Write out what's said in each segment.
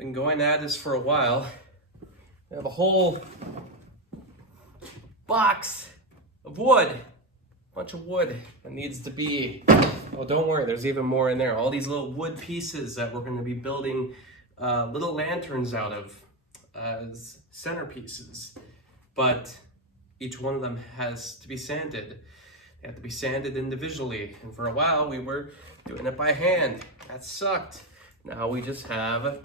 Been going at this for a while. I have a whole box of wood, a bunch of wood that needs to be, oh, don't worry, there's even more in there. All these little wood pieces that we're going to be building little lanterns out of as centerpieces. But each one of them has to be sanded. They have to be sanded individually. And for a while we were doing it by hand. That sucked. Now we just have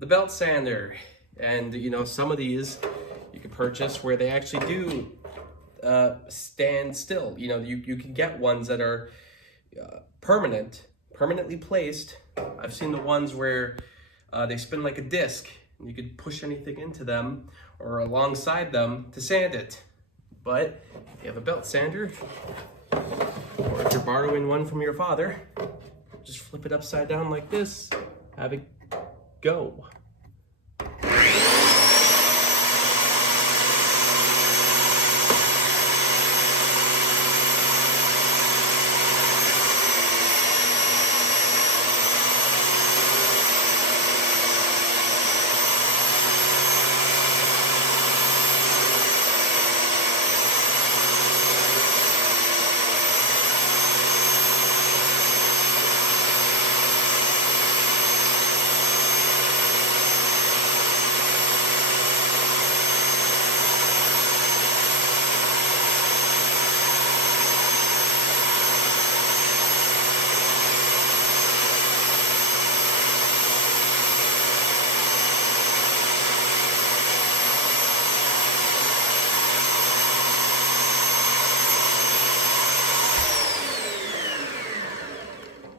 the belt sander. And you know, some of these you can purchase where they actually do stand still. You know, you can get ones that are permanently placed. I've seen the ones where they spin like a disc. You could push anything into them or alongside them to sand it. But if you have a belt sander, or if you're borrowing one from your father, just flip it upside down like this, have it go.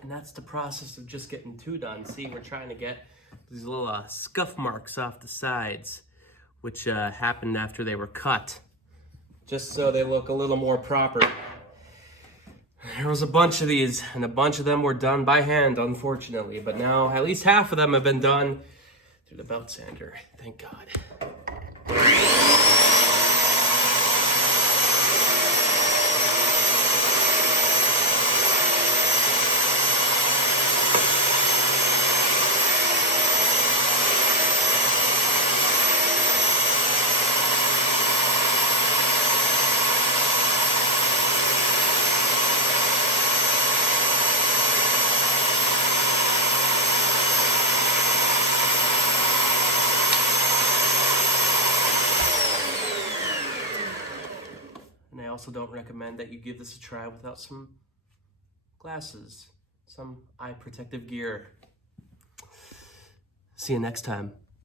And that's the process of just getting two done. See, we're trying to get these little scuff marks off the sides, which happened after they were cut, just so they look a little more proper. There was a bunch of these, and a bunch of them were done by hand, unfortunately. But now at least half of them have been done through the belt sander. Thank God. And I also don't recommend that you give this a try without some glasses, some eye protective gear. See you next time.